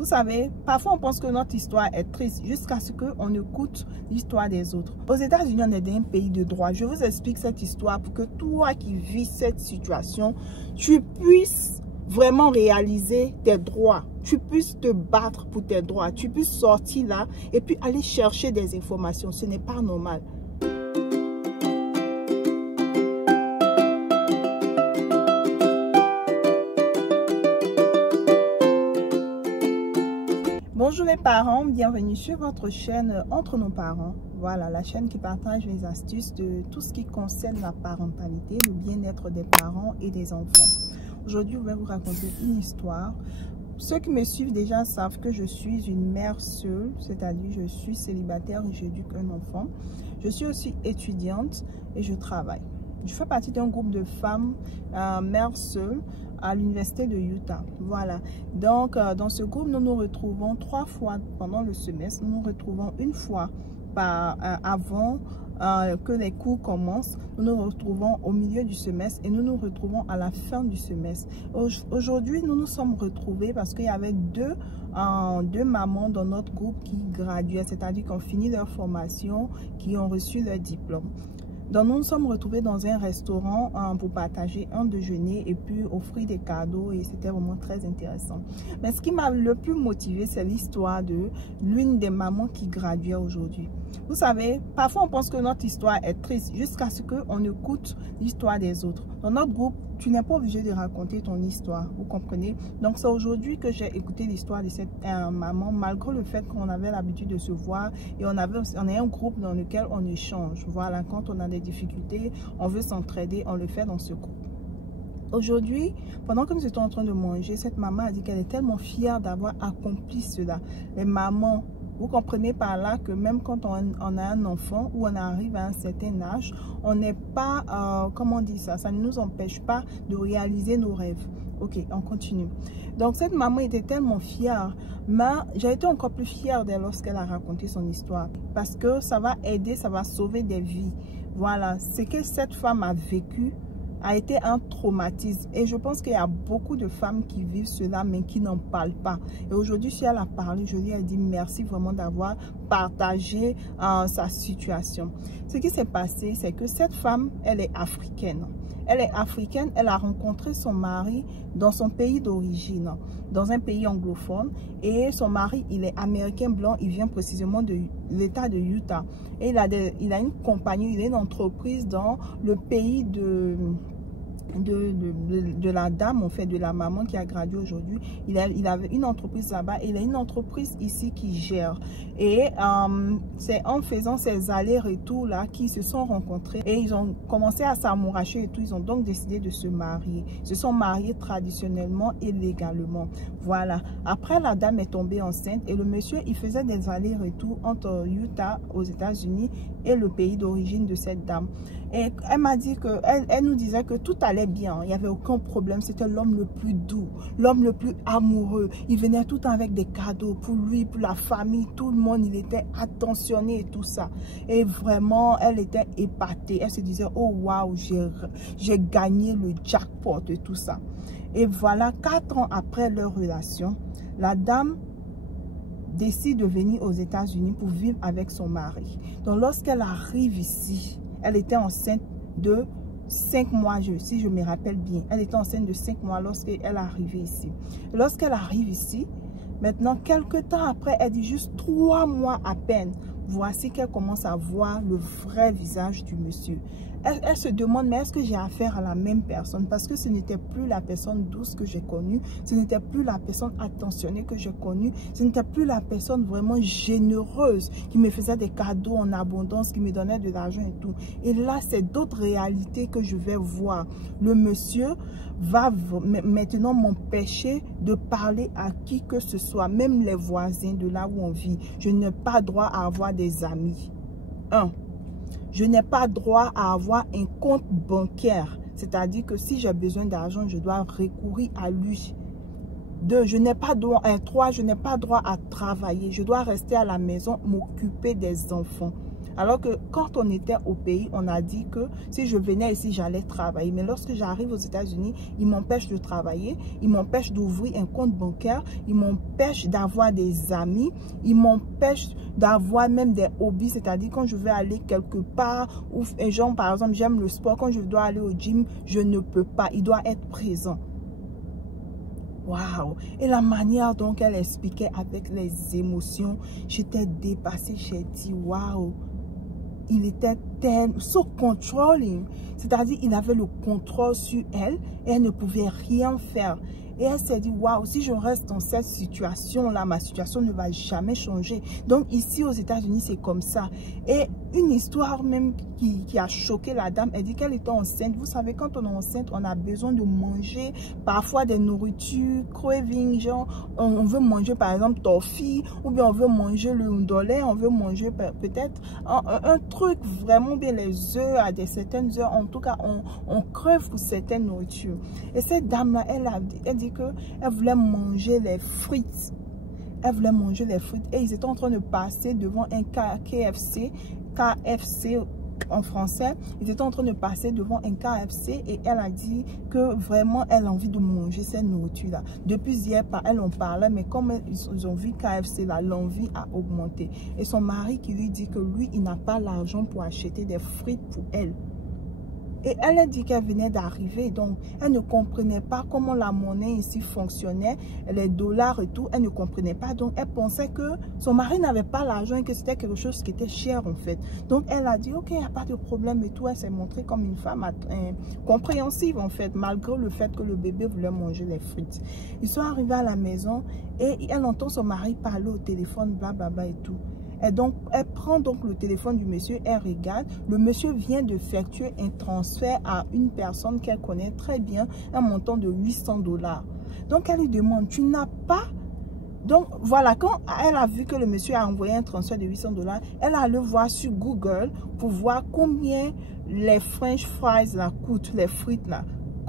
Vous savez, parfois on pense que notre histoire est triste jusqu'à ce qu'on écoute l'histoire des autres. Aux États-Unis, on est dans un pays de droit. Je vous explique cette histoire pour que toi qui vis cette situation, tu puisses vraiment réaliser tes droits. Tu puisses te battre pour tes droits. Tu puisses sortir là et puis aller chercher des informations. Ce n'est pas normal. Bonjour les parents, bienvenue sur votre chaîne Entre nos parents. Voilà, la chaîne qui partage les astuces de tout ce qui concerne la parentalité, le bien-être des parents et des enfants. Aujourd'hui, je vais vous raconter une histoire. Ceux qui me suivent déjà savent que je suis une mère seule, c'est-à-dire je suis célibataire et j'éduque un enfant. Je suis aussi étudiante et je travaille. Je fais partie d'un groupe de femmes mères seules à l'université de Utah. Voilà. Donc, dans ce groupe, nous nous retrouvons 3 fois pendant le semestre. Nous nous retrouvons une fois avant que les cours commencent. Nous nous retrouvons au milieu du semestre et nous nous retrouvons à la fin du semestre. Aujourd'hui, nous nous sommes retrouvés parce qu'il y avait deux mamans dans notre groupe qui graduaient, c'est-à-dire qui ont fini leur formation, qui ont reçu leur diplôme. Donc, nous nous sommes retrouvés dans un restaurant pour partager un déjeuner et puis offrir des cadeaux et c'était vraiment très intéressant. Mais ce qui m'a le plus motivé, c'est l'histoire de l'une des mamans qui graduait aujourd'hui. Vous savez, parfois on pense que notre histoire est triste jusqu'à ce qu'on écoute l'histoire des autres. Dans notre groupe, tu n'es pas obligé de raconter ton histoire, vous comprenez? Donc c'est aujourd'hui que j'ai écouté l'histoire de cette maman, malgré le fait qu'on avait l'habitude de se voir et on est un groupe dans lequel on échange. Voilà, quand on a des difficultés, on veut s'entraider, on le fait dans ce groupe. Aujourd'hui, pendant que nous étions en train de manger, cette maman a dit qu'elle est tellement fière d'avoir accompli cela. Les mamans, vous comprenez par là que même quand on a un enfant ou on arrive à un certain âge, on n'est pas, comment on dit ça, ça ne nous empêche pas de réaliser nos rêves. Ok, on continue. Donc cette maman était tellement fière, mais j'ai été encore plus fière d'elle lorsqu'elle a raconté son histoire. Parce que ça va aider, ça va sauver des vies. Voilà, ce que cette femme a vécu a été un traumatisme et je pense qu'il y a beaucoup de femmes qui vivent cela mais qui n'en parlent pas. Et aujourd'hui, si elle a parlé, je lui ai dit merci vraiment d'avoir partagé sa situation. Ce qui s'est passé, c'est que cette femme, elle est africaine. Elle est africaine, elle a rencontré son mari dans son pays d'origine, dans un pays anglophone. Et son mari, il est américain blanc, il vient précisément de l'État de Utah. Et il a une compagnie, il a une entreprise dans le pays de la dame, en fait, de la maman qui a gradué aujourd'hui. Il avait une entreprise là-bas et il a une entreprise ici qui gère. Et c'est en faisant ces allers-retours là qu'ils se sont rencontrés et ils ont commencé à s'amouracher et tout. Ils ont donc décidé de se marier. Ils se sont mariés traditionnellement et légalement. Voilà. Après, la dame est tombée enceinte et le monsieur, il faisait des allers-retours entre Utah aux États-Unis et le pays d'origine de cette dame. Et elle m'a dit que, elle nous disait que tout allait bien, il n'y avait aucun problème, c'était l'homme le plus doux, l'homme le plus amoureux. Il venait tout le temps avec des cadeaux pour lui, pour la famille, tout le monde, il était attentionné et tout ça. Et vraiment, elle était épatée, elle se disait, oh waouh, j'ai gagné le jackpot et tout ça. Et voilà, 4 ans après leur relation, la dame décide de venir aux États-Unis pour vivre avec son mari. Donc lorsqu'elle arrive ici, elle était enceinte de 5 mois, si je me rappelle bien. Elle était enceinte de 5 mois lorsqu'elle est arrivée ici. Lorsqu'elle arrive ici, maintenant, quelques temps après, elle dit juste 3 mois à peine, voici qu'elle commence à voir le vrai visage du monsieur. Elle se demande, mais est-ce que j'ai affaire à la même personne? Parce que ce n'était plus la personne douce que j'ai connue, ce n'était plus la personne attentionnée que j'ai connue, ce n'était plus la personne vraiment généreuse qui me faisait des cadeaux en abondance, qui me donnait de l'argent et tout. Et là, c'est d'autres réalités que je vais voir. Le monsieur va maintenant m'empêcher de parler à qui que ce soit, même les voisins de là où on vit. Je n'ai pas droit à avoir des amis. 1. Je n'ai pas droit à avoir un compte bancaire. C'est-à-dire que si j'ai besoin d'argent, je dois recourir à lui. 2, je n'ai pas droit. 3, je n'ai pas droit à travailler. Je dois rester à la maison, m'occuper des enfants. Alors que quand on était au pays, on a dit que si je venais ici, j'allais travailler. Mais lorsque j'arrive aux États-Unis, ils m'empêchent de travailler, ils m'empêchent d'ouvrir un compte bancaire, ils m'empêchent d'avoir des amis, ils m'empêchent d'avoir même des hobbies. C'est-à-dire quand je vais aller quelque part, ou genre par exemple, j'aime le sport, quand je dois aller au gym, je ne peux pas. Il doit être présent. Waouh! Et la manière dont elle expliquait avec les émotions, j'étais dépassée. J'ai dit waouh! Il était tellement so controlling. C'est-à-dire il avait le contrôle sur elle et elle ne pouvait rien faire. Et elle s'est dit, waouh, si je reste dans cette situation-là, ma situation ne va jamais changer. Donc ici aux États-Unis, c'est comme ça. Et une histoire même qui a choqué la dame, elle dit qu'elle était enceinte. Vous savez, quand on est enceinte, on a besoin de manger parfois des nourritures, craving, genre on veut manger par exemple toffee, ou bien on veut manger le ndolé, on veut manger peut-être un truc vraiment bien, les œufs à certaines heures. En tout cas, on crève pour certaines nourritures. Et cette dame-là, elle dit qu'elle voulait manger les frites. Elle voulait manger les frites. Et ils étaient en train de passer devant un KFC en français. Ils étaient en train de passer devant un KFC et elle a dit que vraiment elle a envie de manger cette nourriture-là. Depuis hier, elle en parlait, mais comme ils ont vu KFC là, l'envie a augmenté. Et son mari qui lui dit que lui, il n'a pas l'argent pour acheter des frites pour elle. Et elle a dit qu'elle venait d'arriver, donc elle ne comprenait pas comment la monnaie ici fonctionnait, les dollars et tout, elle ne comprenait pas. Donc elle pensait que son mari n'avait pas l'argent et que c'était quelque chose qui était cher en fait. Donc elle a dit, ok, il n'y a pas de problème et tout. Elle s'est montrée comme une femme compréhensive en fait, malgré le fait que le bébé voulait manger les frites. Ils sont arrivés à la maison et elle entend son mari parler au téléphone, blablabla et tout. Et donc, elle prend donc le téléphone du monsieur, elle regarde. Le monsieur vient d'effectuer un transfert à une personne qu'elle connaît très bien, un montant de 800 $. Donc, elle lui demande, tu n'as pas... Donc, voilà, quand elle a vu que le monsieur a envoyé un transfert de 800 $, elle a allé voir sur Google pour voir combien les French fries là coûtent, les frites là.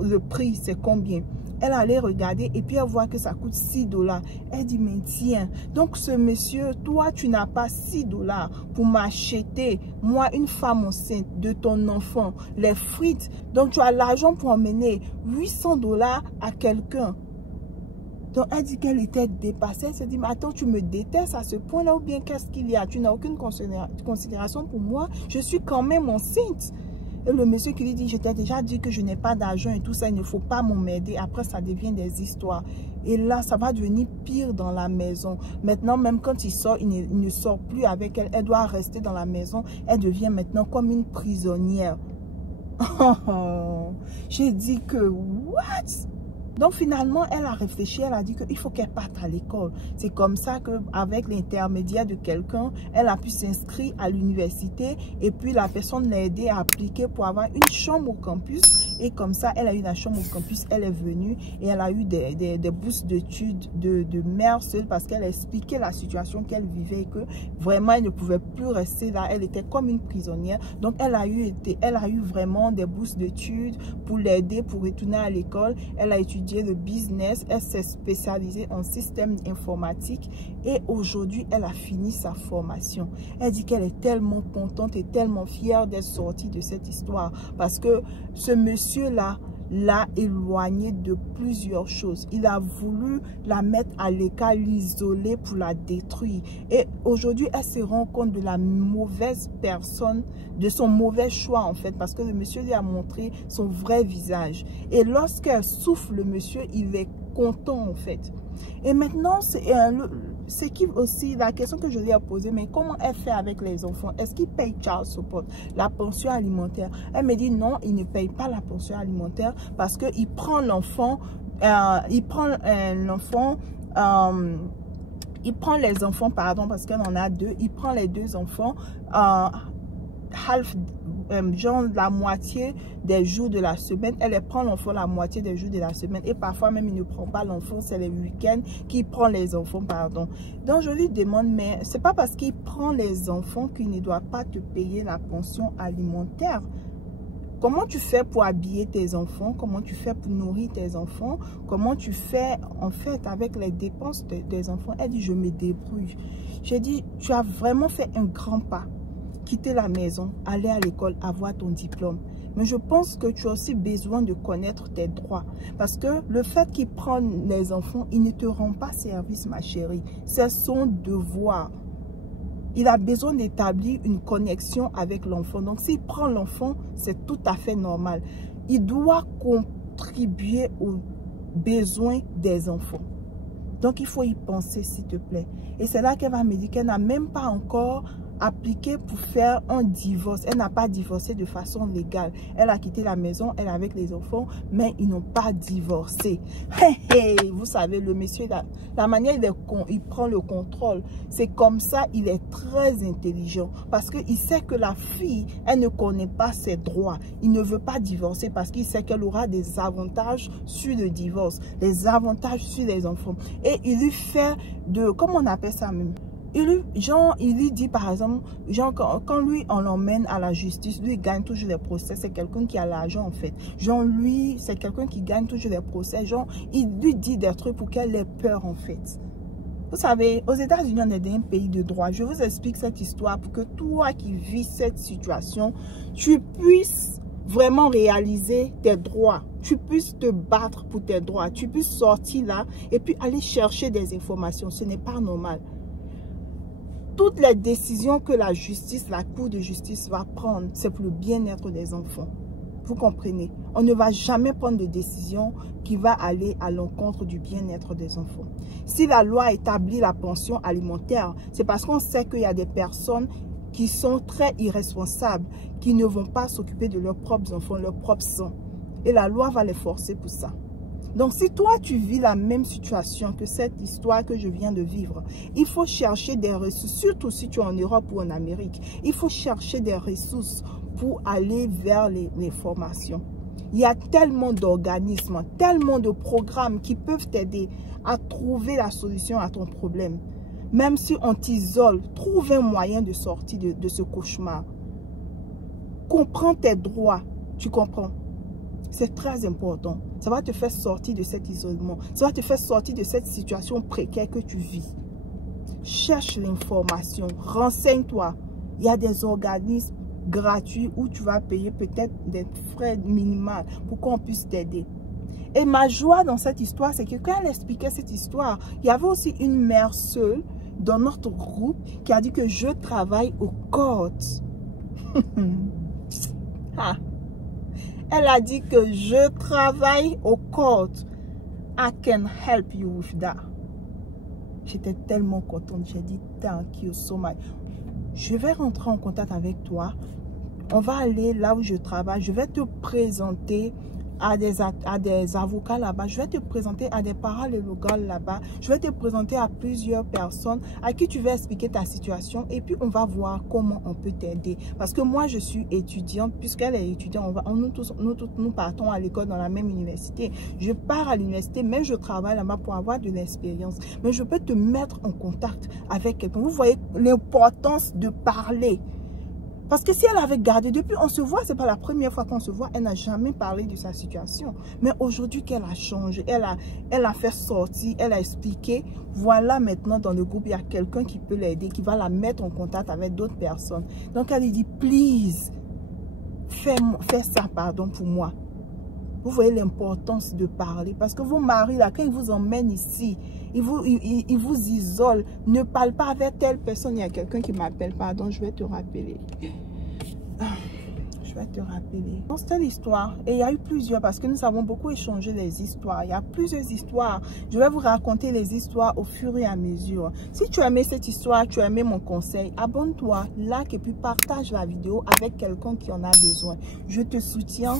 Le prix, c'est combien? Elle allait regarder et puis elle voit que ça coûte 6 $. Elle dit, mais tiens, donc ce monsieur, toi, tu n'as pas 6 $ pour m'acheter, moi, une femme enceinte de ton enfant, les frites. Donc, tu as l'argent pour emmener 800 $ à quelqu'un. Donc, elle dit qu'elle était dépassée. Elle s'est dit, mais attends, tu me détestes à ce point-là ou bien qu'est-ce qu'il y a? Tu n'as aucune considération pour moi. Je suis quand même enceinte. Et le monsieur qui lui dit, je t'ai déjà dit que je n'ai pas d'argent et tout ça, il ne faut pas m'emmerder. Après, ça devient des histoires. Et là, ça va devenir pire dans la maison. Maintenant, même quand il sort, il ne sort plus avec elle. Elle doit rester dans la maison. Elle devient maintenant comme une prisonnière. J'ai dit que, what? Donc finalement, elle a réfléchi, elle a dit qu'il faut qu'elle parte à l'école. C'est comme ça qu'avec l'intermédiaire de quelqu'un, elle a pu s'inscrire à l'université et puis la personne l'a aidé à appliquer pour avoir une chambre au campus. Et comme ça, elle a eu la chambre au campus, elle est venue et elle a eu des bourses d'études de mère seule parce qu'elle a expliqué la situation qu'elle vivait et que vraiment elle ne pouvait plus rester là. Elle était comme une prisonnière. Donc elle a eu vraiment des bourses d'études pour l'aider pour retourner à l'école. Elle a étudié le business, elle s'est spécialisée en système informatique et aujourd'hui elle a fini sa formation. Elle dit qu'elle est tellement contente et tellement fière d'être sortie de cette histoire parce que ce monsieur-là l'a éloignée de plusieurs choses. Il a voulu la mettre à l'écart, l'isoler pour la détruire. Et aujourd'hui, elle se rend compte de la mauvaise personne, de son mauvais choix en fait, parce que le monsieur lui a montré son vrai visage. Et lorsqu'elle souffle, le monsieur, il est content en fait. Et maintenant, c'est qui aussi la question que je lui ai posée, mais comment elle fait avec les enfants? Est-ce qu'il paye child support, la pension alimentaire? Elle me dit non, il ne paye pas la pension alimentaire parce qu'il prend l'enfant, il prend les enfants, pardon, parce qu'elle en a deux, il prend les deux enfants, genre la moitié des jours de la semaine. Elle prend l'enfant la moitié des jours de la semaine et parfois même il ne prend pas l'enfant, c'est les week-ends qu'il prend les enfants, pardon. Donc je lui demande, mais c'est pas parce qu'il prend les enfants qu'il ne doit pas te payer la pension alimentaire. Comment tu fais pour habiller tes enfants? Comment tu fais pour nourrir tes enfants? Comment tu fais en fait avec les dépenses des enfants? Elle dit, je me débrouille. J'ai dit, tu as vraiment fait un grand pas. quitter la maison, aller à l'école, avoir ton diplôme. Mais je pense que tu as aussi besoin de connaître tes droits. Parce que le fait qu'il prenne les enfants, il ne te rend pas service, ma chérie. C'est son devoir. Il a besoin d'établir une connexion avec l'enfant. Donc, s'il prend l'enfant, c'est tout à fait normal. Il doit contribuer aux besoins des enfants. Donc, il faut y penser, s'il te plaît. Et c'est là qu'elle va me dire qu'elle n'a même pas encore appliqué pour faire un divorce. Elle n'a pas divorcé de façon légale. Elle a quitté la maison, elle est avec les enfants, mais ils n'ont pas divorcé. Vous savez, le monsieur, la manière il prend le contrôle, c'est comme ça, il est très intelligent. Parce qu'il sait que la fille, elle ne connaît pas ses droits. Il ne veut pas divorcer parce qu'il sait qu'elle aura des avantages sur le divorce, des avantages sur les enfants. Et il lui fait comment on appelle ça même? Il lui dit par exemple, genre, quand lui on l'emmène à la justice, lui il gagne toujours les procès, c'est quelqu'un qui a l'argent en fait. Genre lui, c'est quelqu'un qui gagne toujours les procès, genre il lui dit des trucs pour qu'elle ait peur en fait. Vous savez, aux États-Unis, on est un pays de droit. Je vous explique cette histoire pour que toi qui vis cette situation, tu puisses vraiment réaliser tes droits. Tu puisses te battre pour tes droits. Tu puisses sortir là et puis aller chercher des informations. Ce n'est pas normal. Toutes les décisions que la justice, la cour de justice va prendre, c'est pour le bien-être des enfants. Vous comprenez? On ne va jamais prendre de décision qui va aller à l'encontre du bien-être des enfants. Si la loi établit la pension alimentaire, c'est parce qu'on sait qu'il y a des personnes qui sont très irresponsables, qui ne vont pas s'occuper de leurs propres enfants, leurs propres sang. Et la loi va les forcer pour ça. Donc, si toi, tu vis la même situation que cette histoire que je viens de vivre, il faut chercher des ressources, surtout si tu es en Europe ou en Amérique. Il faut chercher des ressources pour aller vers les formations. Il y a tellement d'organismes, tellement de programmes qui peuvent t'aider à trouver la solution à ton problème. Même si on t'isole, trouve un moyen de sortir de ce cauchemar. Comprends tes droits, tu comprends? C'est très important. Ça va te faire sortir de cet isolement. Ça va te faire sortir de cette situation précaire que tu vis. Cherche l'information. Renseigne-toi. Il y a des organismes gratuits où tu vas payer peut-être des frais minimaux pour qu'on puisse t'aider. Et ma joie dans cette histoire, c'est que quand elle expliquait cette histoire, il y avait aussi une mère seule dans notre groupe qui a dit que je travaille au court. Ah. Elle a dit que je travaille au court. I can help you with that. J'étais tellement contente. J'ai dit thank you so much. Je vais rentrer en contact avec toi. On va aller là où je travaille. Je vais te présenter à des avocats là-bas. Je vais te présenter à des paralélogales là-bas. Je vais te présenter à plusieurs personnes à qui tu vas expliquer ta situation et puis on va voir comment on peut t'aider. Parce que moi, je suis étudiante. Puisqu'elle est étudiante, nous partons à l'école dans la même université. Je pars à l'université, mais je travaille là-bas pour avoir de l'expérience. Mais je peux te mettre en contact avec quelqu'un. Vous voyez l'importance de parler. Parce que si elle avait gardé, depuis on se voit, c'est pas la première fois qu'on se voit, elle n'a jamais parlé de sa situation. Mais aujourd'hui qu'elle a changé, elle a fait sortir, elle a expliqué, voilà maintenant dans le groupe, il y a quelqu'un qui peut l'aider, qui va la mettre en contact avec d'autres personnes. Donc elle lui dit, please, fais ça, pardon, pour moi. Vous voyez l'importance de parler. Parce que vos maris, là, quand ils vous emmènent ici, ils vous isolent. Ne parle pas avec telle personne. Il y a quelqu'un qui m'appelle. Pardon, je vais te rappeler. Je vais te rappeler. C'était l'histoire. Et il y a eu plusieurs parce que nous avons beaucoup échangé les histoires. Il y a plusieurs histoires. Je vais vous raconter les histoires au fur et à mesure. Si tu as aimé cette histoire, tu as aimé mon conseil, abonne-toi, like et puis partage la vidéo avec quelqu'un qui en a besoin. Je te soutiens.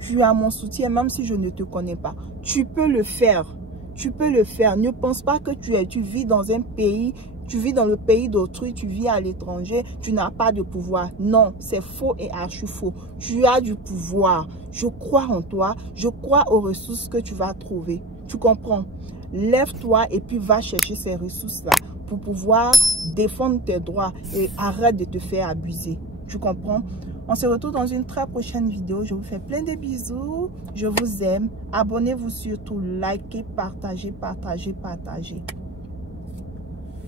Tu as mon soutien même si je ne te connais pas. Tu peux le faire. Tu peux le faire. Ne pense pas que tu vis dans un pays, tu vis dans le pays d'autrui, tu vis à l'étranger, tu n'as pas de pouvoir. Non, c'est faux et archi faux. Tu as du pouvoir. Je crois en toi. Je crois aux ressources que tu vas trouver. Tu comprends? Lève-toi et puis va chercher ces ressources-là pour pouvoir défendre tes droits et arrête de te faire abuser. Tu comprends? On se retrouve dans une très prochaine vidéo. Je vous fais plein de bisous. Je vous aime. Abonnez-vous surtout. Likez, partagez, partagez, partagez.